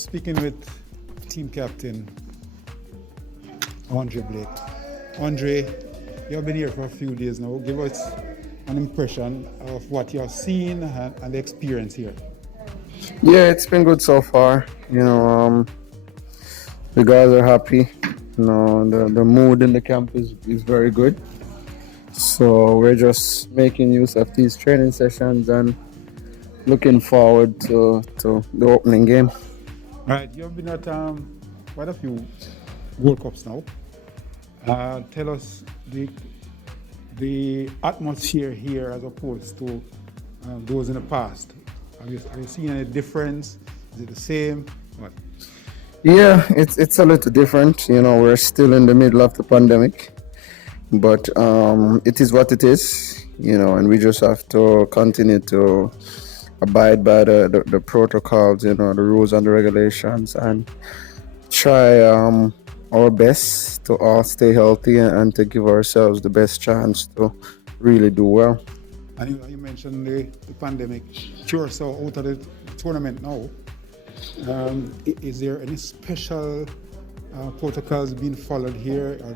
speaking with team captain Andre Blake. Andre, you've been here for a few days now. Give us an impression of what you're seeing and the experience here. Yeah, it's been good so far. The guys are happy. The mood in the camp is very good. So we're just making use of these training sessions and looking forward to the opening game. Right, you've been at quite a few World Cups now. Tell us the atmosphere here as opposed to those in the past. Have you seen any difference? Is it the same? What? Yeah, it's a little different. We're still in the middle of the pandemic, but it is what it is. And we just have to continue to abide by the protocols, the rules and the regulations, and try our best to all stay healthy and to give ourselves the best chance to really do well. And you mentioned the pandemic. Sure, so out of the tournament now, is there any special protocols being followed here? Or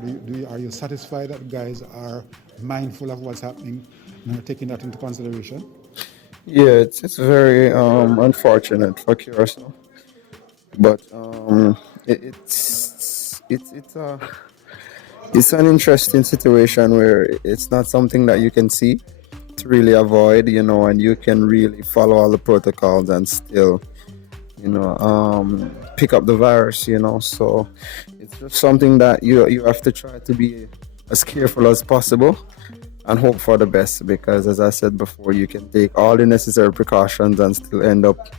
are you satisfied that guys are mindful of what's happening and taking that into consideration? Yeah, it's very unfortunate for Curacao, but it's an interesting situation where it's not something that you can see to really avoid, and you can really follow all the protocols and still, pick up the virus, So it's just something that you have to try to be as careful as possible and hope for the best, because as I said before, you can take all the necessary precautions and still end up,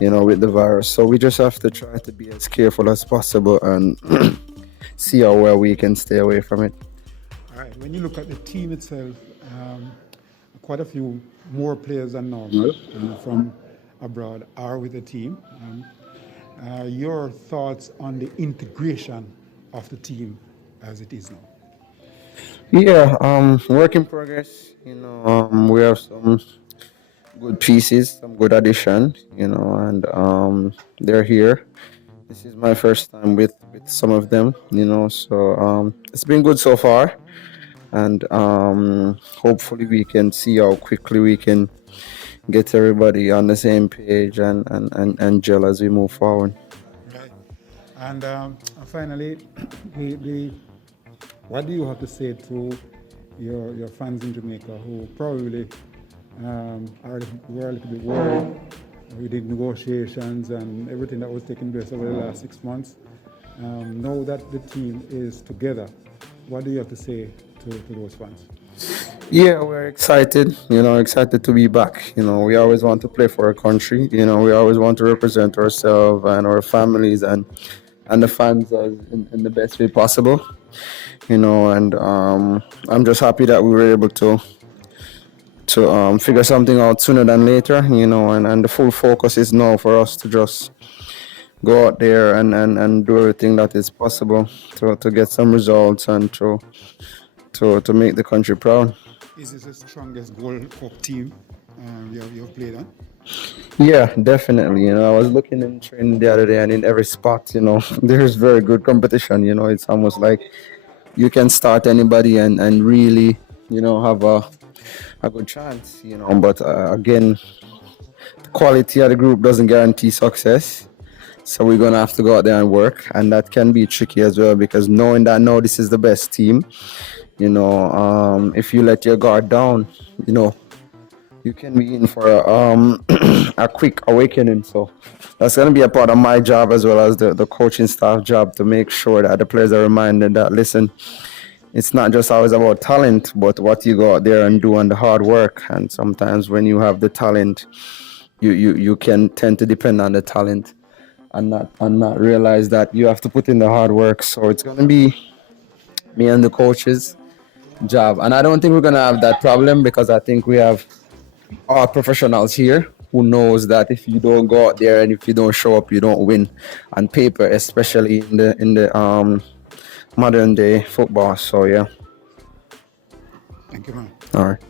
with the virus. So we just have to try to be as careful as possible and see how well we can stay away from it. All right. When you look at the team itself, quite a few more players than normal from abroad are with the team. Your thoughts on the integration of the team as it is now? Yeah, work in progress. We have some good pieces, some good addition. And they're here. This is my first time with some of them. So it's been good so far, and hopefully we can see how quickly we can get everybody on the same page and gel as we move forward. Right. And finally, what do you have to say to your fans in Jamaica who probably were a little bit worried with the negotiations and everything that was taking place over the last 6 months? Now that the team is together, what do you have to say to those fans? Yeah, we're excited, excited to be back. We always want to play for our country. We always want to represent ourselves and our families and the fans in the best way possible. And I'm just happy that we were able to figure something out sooner than later, and the full focus is now for us to just go out there and do everything that is possible to get some results and to make the country proud. Is this the strongest Gold Cup team you've played on? Yeah, definitely. I was looking in training the other day, and in every spot, there's very good competition. It's almost like you can start anybody and really, have a good chance. But again, the quality of the group doesn't guarantee success. So we're gonna have to go out there and work, and that can be tricky as well, because knowing that now this is the best team, if you let your guard down, you can be in for a quick awakening. So that's going to be a part of my job as well as the coaching staff job, to make sure that the players are reminded that, listen, it's not just always about talent, but what you go out there and do and the hard work. And sometimes when you have the talent, you can tend to depend on the talent and not realize that you have to put in the hard work. So it's going to be me and the coaches job, and I don't think we're going to have that problem, because I think we have all professionals here who knows that if you don't go out there and if you don't show up, you don't win on paper, especially in the modern day football. So yeah. Thank you, man. All right.